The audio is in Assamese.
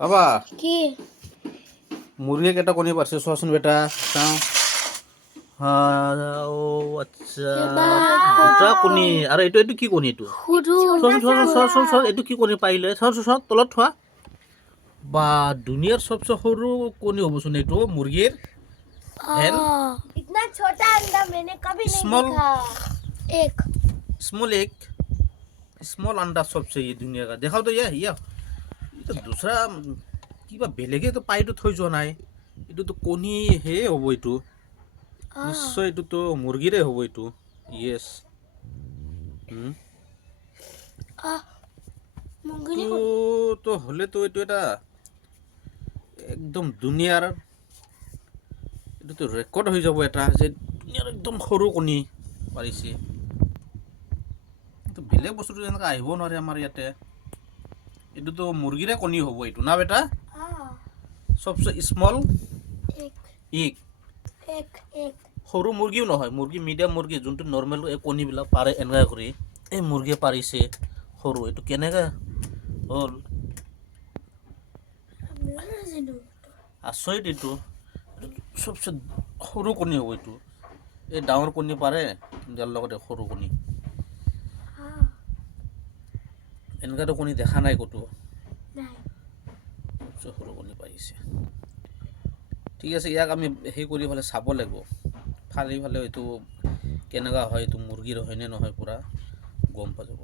বাবা কি মুৰগি কেটা কণী পাৰছে চোৱাচোন বেটা চাওঁ ও আচ্ছা দুটা কণী আৰু এইটো এইটো কি কণী এইটো সৰু চোৱাচোন এইটো কি কণী পাৰিলে চাওঁ তলত থোৱা বা দুনিয়াৰ চবচে সৰু কণী হ'বচোন এইটো মুৰ্গীৰ হেন इतना छोटा अंडा मैंने कभी नहीं Small- देखा एक स्मॉल अंडा सबसे ये दुनिया का देखाओ तो ये तो दूसरा কিবা বেলেগে তো পাইটো থৈ যোৱা নাই এইটোতো কণী হে হ'ব এইটো নিশ্চয় এইটোতো মুৰ্গীৰে হ'ব এইটো য়েছ मुंगली তো হ'লেতো এইটো এটা একদম দুনিয়াৰ এইটোতো ৰেকৰ্ড হৈ যাব এটা যে দুনিয়াৰ একদম সৰু কণী পাৰিছে তো বেলেগ বস্তুটো এনেকৈ আহিব নোৱাৰে আমাৰ ইয়াতে এইটোতো মুৰ্গীৰে কণী হ'ব এইটো না বেটা সবচে স্মল एक ইগ एक एक সৰু মুৰ্গীও নহয় মুৰ্গী মিডিয়াম মুৰ্গী যোনটো নৰ্মেল এই কণীবিলাক পাৰে এনেকৈ কৰি এই মুৰ্গীয়ে পাৰিছে সৰু এইটো কেনেকৈ হ'ল আচৰিত এইটো সবচে সৰু কণী হ'ব এইটো এই ডাঙৰ কণী পাৰে যাৰ লগতে সৰু কণী এনেকুৱাতো কণী দেখা নাই ক'তো नहीं সবচে সৰু কণী পাৰিছে ঠিক আছে ইয়াক আমি সেই কৰি পেলাই চাব লাগিব ফালি ফালে এইটো কেনেকুৱা হয় এইটো মুৰ্গীৰ হয়নে নহয় পূৰা গম পোৱা যাব